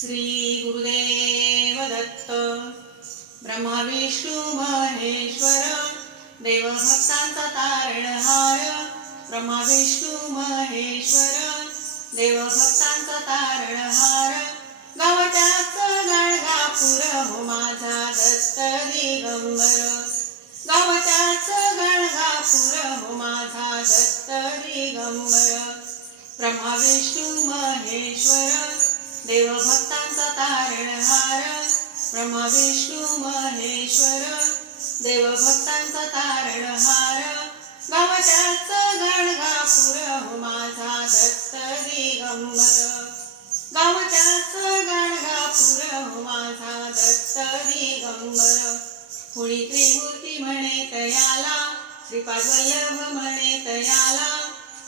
श्री गुरुदेव दत्त. ब्रह्मा विष्णू महेश्वर देव भक्तांचा तारणहार. ब्रह्मा विष्णू महेश्वर देव भक्तांचा तारणहार. गावत्याच गाणगापूर हो माझा दत्त दिगंबर. गावत्याच गाणगापूर हो माझा दत्त दिगंबर. ब्रह्मा विष्णू महेश्वर देव भक्तांचा तारणहार. ब्रह्मा विष्णू महेश्वर देव भक्तांचा तारणहार. गावत्याच गाणगापूर हो माझा दत्त दिगंबर. गावत्याच गाणगापूर हो माझा दत्त दिगंबर. कुणी त्रिमूर्ती म्हणे तयाला, श्रीपाद वल्लभ म्हणे तयाला.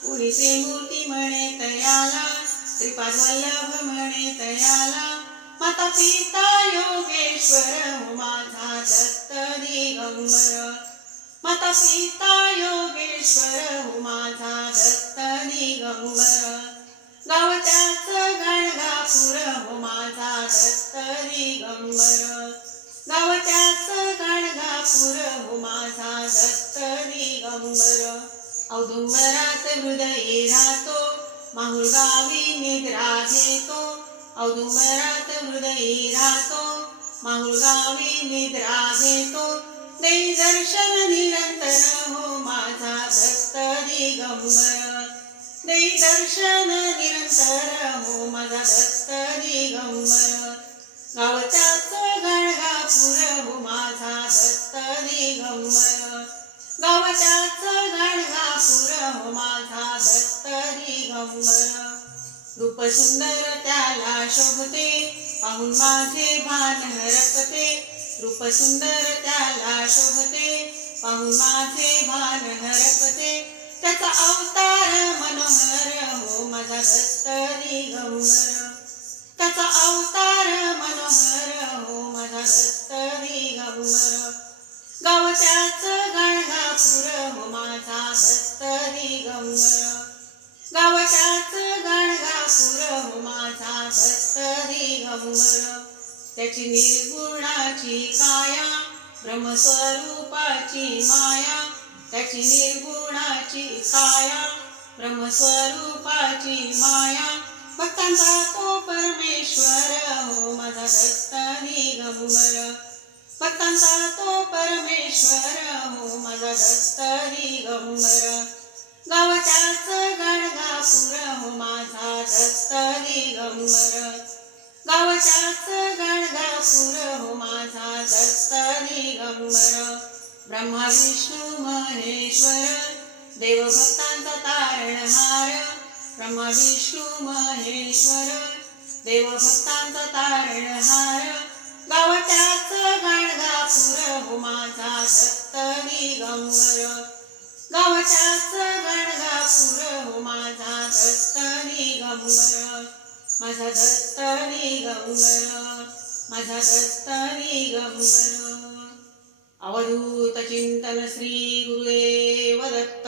कुणी त्रिमूर्ती म्हणे तयाला, श्रीपाद वल्लभ म्हणे तयाला. माता पिता योगेश्वर हो माझा दत्त दिगंबर. माता पिता योगेश्वर हो माझा दत्त दिगंबर. गावत्याच गाणगापूर हो माझा दत्त दिगंबर. गावत्याच गाणगापूर हो माझा दत्त दिगंबर. औदुंबरात हृदयी राहतो, माहुर गावी निद्रा घेतो. औदुंबरात हृदयी राहतो, माहुर गावी निद्रा घेतो. देई दर्शन निरंतर हो माझा दत्त दिगंबर. देई दर्शन निरंतर हो माझा दत्त दिगंबर. गावत्याच गाणगापूर हो माझा दत्त दिगंबर. गावत्याच गाणगापूर हो माझा दत्त दिगंबर. रूप सुंदर त्याला शोभते, पाहून माझे भान हरपते. रूप सुंदर त्याला शोभते, पाहून माझे भान हरपते. त्याचा अवतार मनोहर हो माझा दत्त दिगंबर. त्याचा अवतार मनोहर हो माझा दत्त दिगंबर. गावत्याच गाणगापूर हो माझा दत्त दिगंबर. गावत्याच गाणगापूर हो माझा दत्त दिगंबर. त्याची निर्गुणाची काया, ब्रह्मस्वरूपाची माया. त्याची निर्गुणाची काया, ब्रह्मस्वरूपाची माया. भक्तांचा तो परमेश्वर हो माझा दत्त दिगंबर. भक्तांचा तो परमेश्वर हो माझा दत्त दिगंबर. गावत्याच गाणगापूर हो माझा दत्त दिगंबर. गावत्याच गाणगापूर हो माझा दत्त दिगंबर. ब्रह्मा विष्णू महेश्वर देव भक्तांचा तारणहार. ब्रह्मा विष्णू महेश्वर देव भक्तांचा तारणहार. गावत्याच गाणगापूर हो माझा दत्त दिगंबर. गावत्याच गाणगापूर हो माझा दत्त दिगंबर. माझा दत्त दिगंबर. माझा दत्त दिगंबर. अवधूत चिंतन श्री गुरुदेव दत्त.